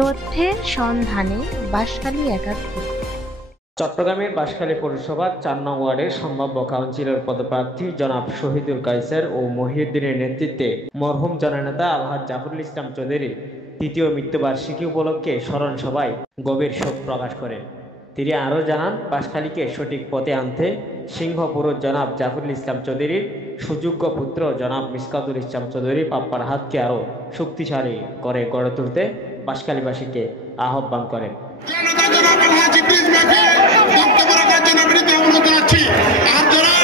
সত্যের সন্ধানে বাঁশখালী ৭১। চট্টগ্রামের বাঁশখালী পৌরসভার ৪ নং ওয়ার্ডের সম্ভাব্য কাউন্সিলর পদপ্রার্থী জনাব শহীদুল কায়সার ও মহিউদ্দিনের নেতৃত্বে মরহুম জননেতা আলহাজ জাফরুল ইসলাম চৌধুরীর তৃতীয় মৃত্যুবার্ষিকী উপলক্ষে স্মরণ সভায় গভীর শোক প্রকাশ করেন। তিনি আরও জানান, বাঁশখালীকে সঠিক পথে আনতে সিংহপুরুষ জনাব জাফরুল ইসলাম চৌধুরীর সুযোগ্য পুত্র জনাব মিসকাতুল ইসলাম চৌধুরী পাপ্পার হাতকে আরও শক্তিশালী করে গড়ে তুলতে বাঁশখালীবাসীকে আহ্বান করেন। বক্তব্য রাখার জন্য বিনীত অনুরোধ জানাচ্ছি। আর যারা